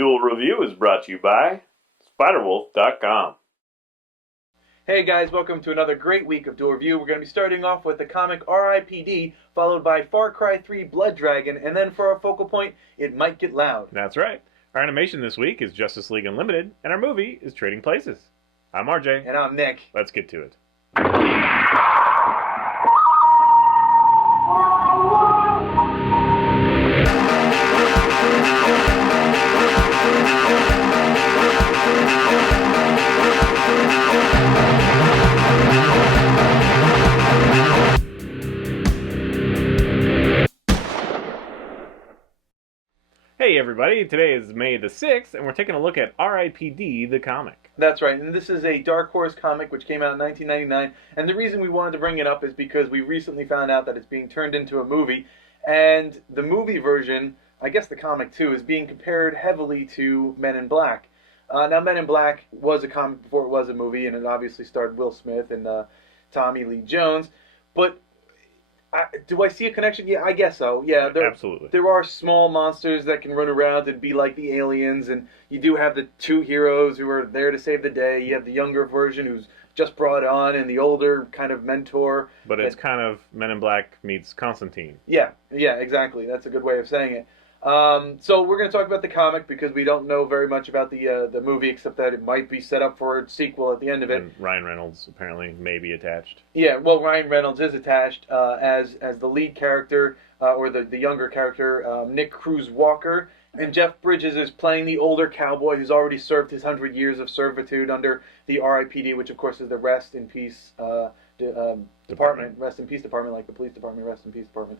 Duel Review is brought to you by SpiderWolf.com. Hey guys, welcome to another great week of Duel Review. We're going to be starting off with the comic R.I.P.D, followed by Far Cry 3 Blood Dragon, and then for our focal point, It Might Get Loud. That's right. Our animation this week is Justice League Unlimited, and our movie is Trading Places. I'm RJ. And I'm Nick. Let's get to it. Hey everybody, today is May the 6th, and we're taking a look at R.I.P.D, the comic. That's right, and this is a Dark Horse comic which came out in 1999, and the reason we wanted to bring it up is because we recently found out that it's being turned into a movie, and the movie version, I guess the comic too, is being compared heavily to Men in Black. Now, Men in Black was a comic before it was a movie, and it obviously starred Will Smith and Tommy Lee Jones, but do I see a connection? Yeah, I guess so. Yeah, Absolutely. There are small monsters that can run around and be like the aliens, and you do have the two heroes who are there to save the day. You have the younger version who's just brought on, and the older kind of mentor. But it's kind of Men in Black meets Constantine. Yeah, exactly. That's a good way of saying it. So we're going to talk about the comic because we don't know very much about the movie, except that it might be set up for a sequel at the end of it. And Ryan Reynolds apparently may be attached. Yeah, well, Ryan Reynolds is attached as the lead character, or the younger character, Nick Cruz Walker. And Jeff Bridges is playing the older cowboy who's already served his 100 years of servitude under the R.I.P.D, which of course is the Rest in Peace department. Rest in Peace department, like the police department, Rest in Peace department.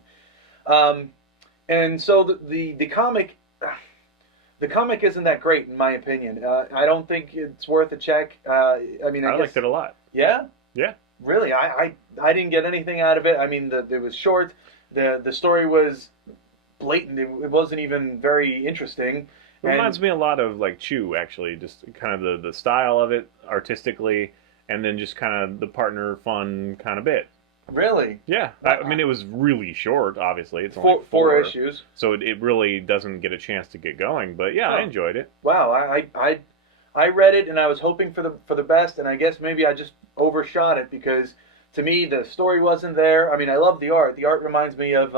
And so the comic isn't that great in my opinion. I don't think it's worth a check. I guess, liked it a lot. Yeah? Yeah. Really? I didn't get anything out of it. I mean, it was short. The story was blatant. It wasn't even very interesting. It reminds me a lot of like Chew, actually. Just kind of the style of it artistically, and then just kind of the partner fun kind of bit. Really? Yeah. I mean, it was really short, obviously. It's only four issues. So it really doesn't get a chance to get going. But yeah, I enjoyed it. Wow. I read it, and I was hoping for the best, and I guess maybe I just overshot it because, to me, the story wasn't there. I mean, I love the art. The art reminds me of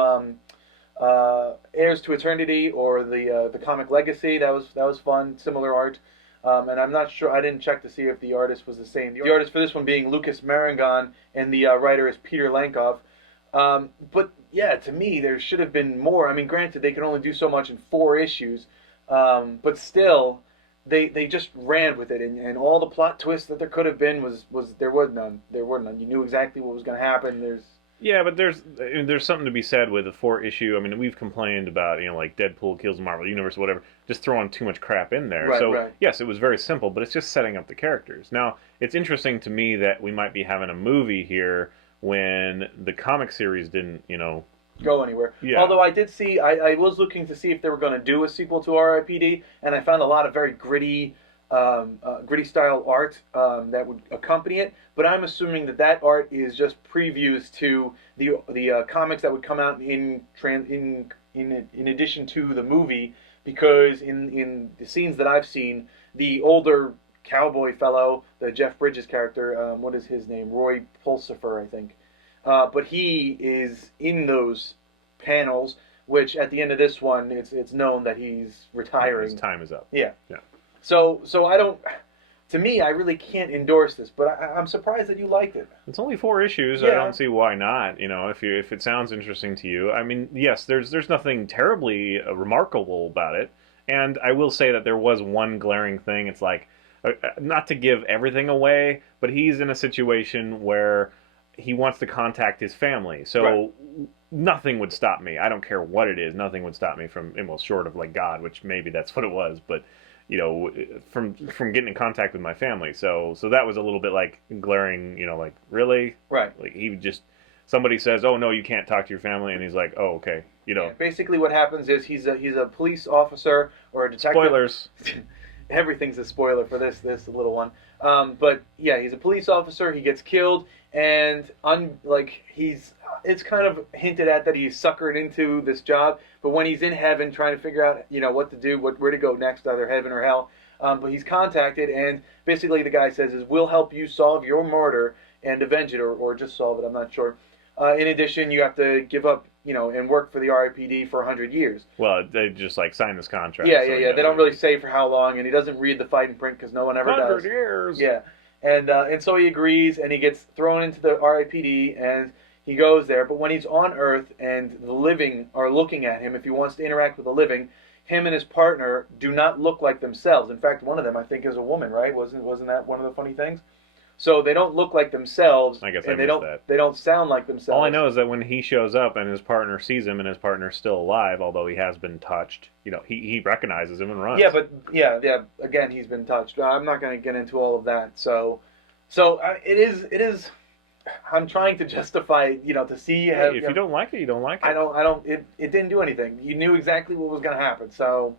Heirs to Eternity or the comic Legacy. That was fun. Similar art. And I'm not sure, I didn't check to see if the artist was the same. The artist for this one being Lucas Marangon, and the writer is Peter Lankov. But yeah, to me, there should have been more. I mean, granted, they could only do so much in 4 issues, but still, they just ran with it, and all the plot twists that there could have been there were none. There were none. You knew exactly what was going to happen. Yeah, but there's something to be said with a 4-issue. I mean, we've complained about, like Deadpool kills the Marvel Universe, or whatever, just throwing too much crap in there. Right. Yes, it was very simple, but it's just setting up the characters. Now, it's interesting to me that we might be having a movie here when the comic series didn't, go anywhere. Yeah. Although I did see, I was looking to see if they were going to do a sequel to R.I.P.D, and I found a lot of very gritty style art that would accompany it, but I'm assuming that art is just previews to the comics that would come out in addition to the movie, because in the scenes that I've seen, the older cowboy fellow, the Jeff Bridges character, what is his name? Roy Pulsifer, I think. But he is in those panels, which at the end of this one, it's known that he's retiring. His time is up. Yeah. Yeah. So I don't. To me, I really can't endorse this, but I'm surprised that you liked it. It's only 4 issues. Yeah. I don't see why not. If it sounds interesting to you, I mean, yes, there's nothing terribly remarkable about it, and I will say that there was one glaring thing. It's like, not to give everything away, but he's in a situation where he wants to contact his family, so. Right. Nothing would stop me. I don't care what it is. Nothing would stop me from, well, short of like God, which maybe that's what it was, but. From getting in contact with my family. So that was a little bit like glaring, like, really? Right. Like somebody says, oh no, you can't talk to your family, and he's like, oh, okay. Yeah, basically what happens is he's a police officer or a detective. Spoilers. everything's a spoiler for this little one. But yeah, he's a police officer. He gets killed, and it's kind of hinted at that he's suckered into this job. But when he's in heaven, trying to figure out what to do, where to go next, either heaven or hell. But he's contacted, and basically the guy says, "We'll help you solve your murder and avenge it, or just solve it. I'm not sure. In addition, you have to give up, and work for the R.I.P.D. for 100 years." Well, they just like sign this contract. Yeah. They don't really say for how long, and he doesn't read the fine print because no one ever 100 does. years. Yeah, and so he agrees, and he gets thrown into the R.I.P.D. and he goes there. But when he's on Earth and the living are looking at him, if he wants to interact with the living, him and his partner do not look like themselves. In fact, one of them I think is a woman, right? Wasn't that one of the funny things? So they don't look like themselves, I guess and I missed that. they don't sound like themselves. All I know is that when he shows up and his partner sees him and his partner's still alive, although he has been touched, he recognizes him and runs. Yeah, but again, he's been touched. I'm not going to get into all of that. So it is. I'm trying to justify, to see. Hey, if you don't like it, you don't like it. I don't. It didn't do anything. You knew exactly what was going to happen. So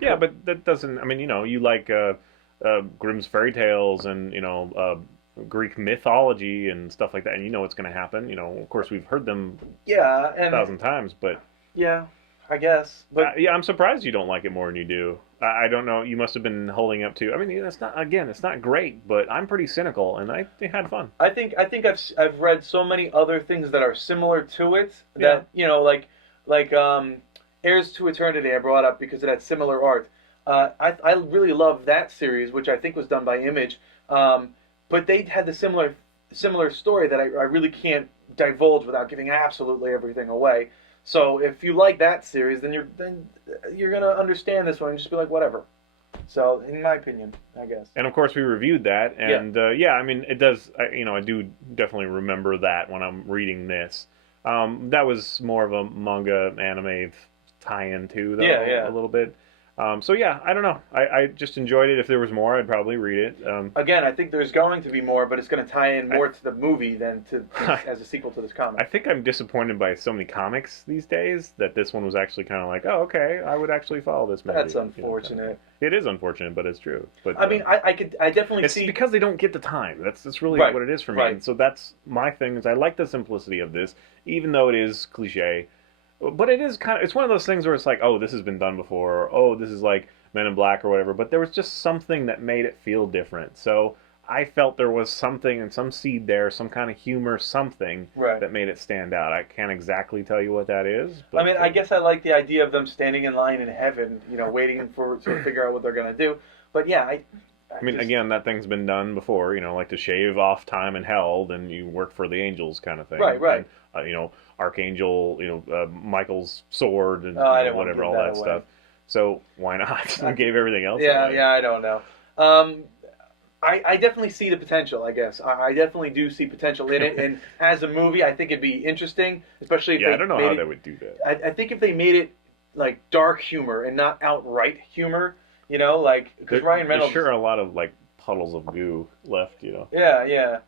yeah, but that doesn't. I mean, you like Grimm's fairy tales and Greek mythology and stuff like that, and you know what's going to happen. Of course, we've heard them and 1,000 times, but yeah, I guess. But I'm surprised you don't like it more than you do. I don't know. You must have been holding up to. I mean, it's not great, but I'm pretty cynical, and I had fun. I think I've read so many other things that are similar to it that like Heirs to Eternity I brought up because it had similar art. I really love that series, which I think was done by Image, but they had the similar story that I really can't divulge without giving absolutely everything away. So if you like that series, then you're gonna understand this one and just be like, whatever. So in my opinion, I guess. And of course, we reviewed that, and I mean, it does. I do definitely remember that when I'm reading this. That was more of a manga anime tie-in too, though, a little bit. So yeah, I don't know. I just enjoyed it. If there was more, I'd probably read it. Again, I think there's going to be more, but it's going to tie in more to the movie than as a sequel to this comic. I think I'm disappointed by so many comics these days that this one was actually kind of like, oh, okay, I would actually follow this movie. That's unfortunate. It is unfortunate, but it's true. But I mean, I definitely see. It's because they don't get the time. That's really Right, what it is for me. right. And so that's my thing. Is I like the simplicity of this, even though it is cliche. But it is it's one of those things where it's like, oh, this has been done before, or oh, this is like Men in Black or whatever. But there was just something that made it feel different. So I felt there was something and some seed there, some kind of humor, something that made it stand out. I can't exactly tell you what that is. But, I mean, I guess I like the idea of them standing in line in heaven, waiting to figure out what they're going to do. But yeah, I mean, again, that thing's been done before, like to shave off time in hell, then you work for the angels kind of thing. Right. And, Archangel, Michael's sword and whatever, all that stuff. So why not? We gave everything else away. I don't know. I definitely see the potential, I guess. I definitely do see potential in it. And as a movie, I think it'd be interesting, especially if I don't know how they would do that. I think if they made it like dark humor and not outright humor, because Ryan Reynolds. There's sure a lot of like puddles of goo left, Yeah.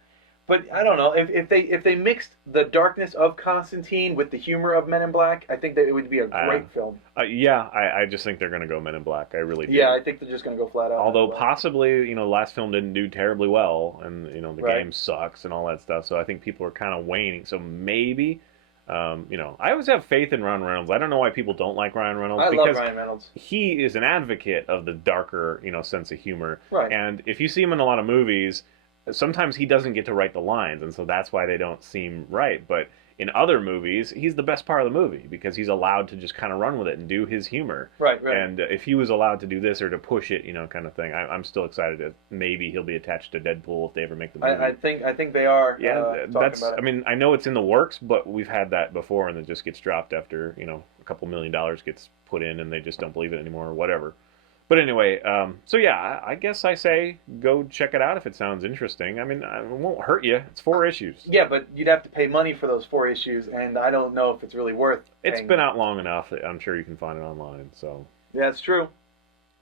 But I don't know if they mixed the darkness of Constantine with the humor of Men in Black. I think that it would be a great film. I just think they're going to go Men in Black. I really do. Yeah, I think they're just going to go flat out. Although possibly, last film didn't do terribly well, and the game sucks and all that stuff. So I think people are kind of waning. So maybe, I always have faith in Ryan Reynolds. I don't know why people don't like Ryan Reynolds. I love Ryan Reynolds. He is an advocate of the darker, sense of humor. Right. And if you see him in a lot of movies, sometimes he doesn't get to write the lines, and so that's why they don't seem right. But in other movies, he's the best part of the movie because he's allowed to just kind of run with it and do his humor. Right. And if he was allowed to do this or to push it, kind of thing, I'm still excited that maybe he'll be attached to Deadpool if they ever make the movie. I think they are. Yeah, that's. About it. I mean, I know it's in the works, but we've had that before, and it just gets dropped after a couple $1 million gets put in, and they just don't believe it anymore or whatever. But anyway, so yeah, I guess I say go check it out if it sounds interesting. I mean, it won't hurt you. It's 4 issues. Yeah, but you'd have to pay money for those 4 issues, and I don't know if it's really worth paying. It's been out long enough that I'm sure you can find it online. So yeah, that's true.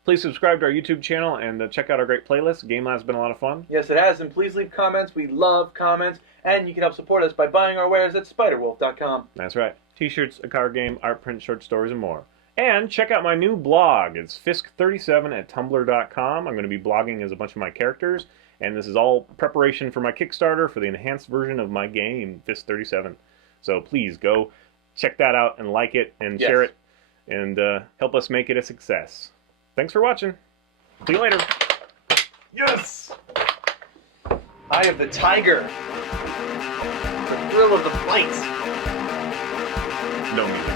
Please subscribe to our YouTube channel and check out our great playlist. Game Lab's been a lot of fun. Yes, it has, and please leave comments. We love comments, and you can help support us by buying our wares at spiderwolf.com. That's right. T-shirts, a card game, art print, short stories, and more. And check out my new blog. It's fisk37 at tumblr.com. I'm going to be blogging as a bunch of my characters, and this is all preparation for my Kickstarter for the enhanced version of my game, Fisk37. So please go check that out and like it and share it and help us make it a success. Thanks for watching. See you later. Yes! Eye of the tiger. The thrill of the fight. No music.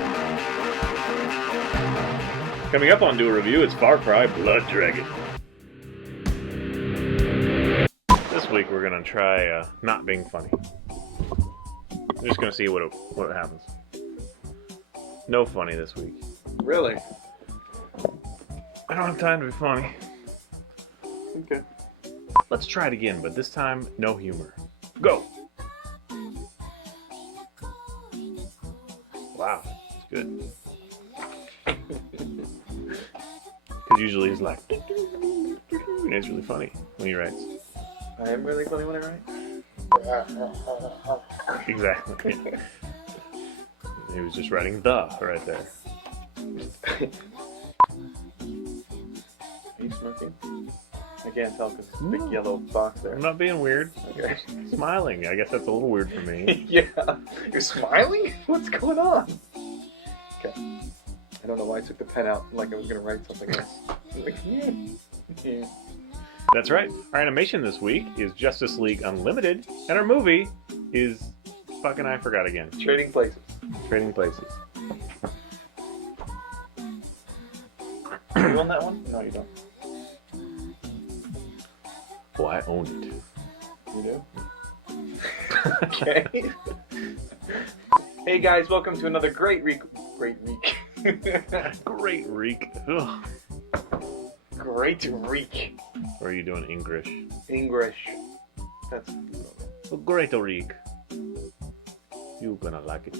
Coming up on Duel Review, it's Far Cry Blood Dragon. This week we're going to try not being funny. We're just going to see what happens. No funny this week. Really? I don't have time to be funny. Okay. Let's try it again, but this time, no humor. Go! Wow, it's good. Because usually he's like, and it's really funny when he writes. I am really funny when I write. Exactly. He was just writing the right there. Are you smoking? I can't tell because it's a big yellow box there. I'm not being weird. Okay. Just smiling. I guess that's a little weird for me. Yeah. You're smiling? What's going on? Okay. I don't know why I took the pen out like I was going to write something else. Like, yeah. That's right. Our animation this week is Justice League Unlimited, and our movie is fucking I forgot again. Trading Places. Trading Places. You own that one? No, you don't. Oh, I own it. You do? Okay. Hey guys, welcome to another great week. Great reek. Ugh. Great week. Or are you doing English? English. That's Oh, great reek. You're gonna like it.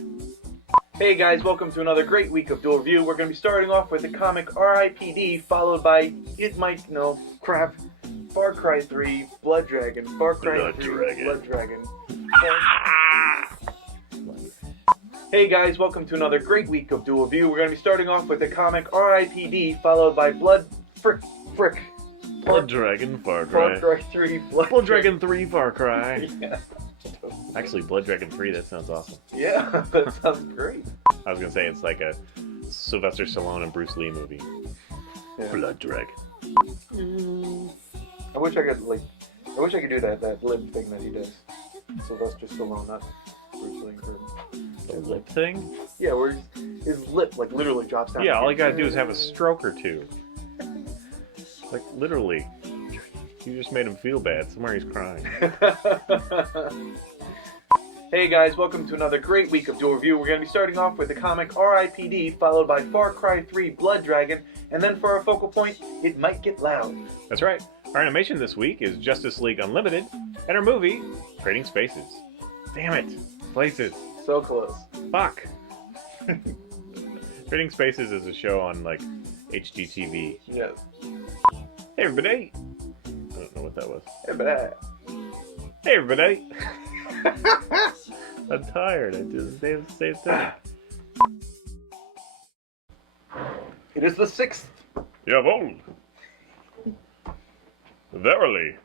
Hey guys, welcome to another great week of Duel Review. We're going to be starting off with the comic R.I.P.D, followed by Far Cry 3, Blood Dragon, Far Cry 3, Blood Dragon. Hey guys, welcome to another great week of Duel Review. We're going to be starting off with the comic R.I.P.D, followed by Blood Dragon, Far Cry. Far Cry 3, Blood Dragon 3, Far Cry. Yeah. Actually, Blood Dragon 3, that sounds awesome. Yeah, that sounds great. I was gonna say it's like a Sylvester Stallone and Bruce Lee movie. Yeah. Blood Dragon. I wish I could do that lip thing that he does. Sylvester Stallone, not Bruce Lee. The lip thing? Yeah, where his lip like literally drops down. Yeah, all you gotta do is have a stroke or two. Like, literally. You just made him feel bad. Somewhere he's crying. Hey guys, welcome to another great week of Duel Review. We're going to be starting off with the comic R.I.P.D, followed by Far Cry 3, Blood Dragon, and then for our focal point, It Might Get Loud. That's right. Our animation this week is Justice League Unlimited, and our movie, Trading Spaces. Damn it. Places. So close. Fuck. Trading Spaces is a show on, like, HGTV. Yes. Hey, everybody. I don't know what that was. Hey, but Hey, everybody. I'm tired. I did the same thing. it is the 6th. Jawohl. Verily.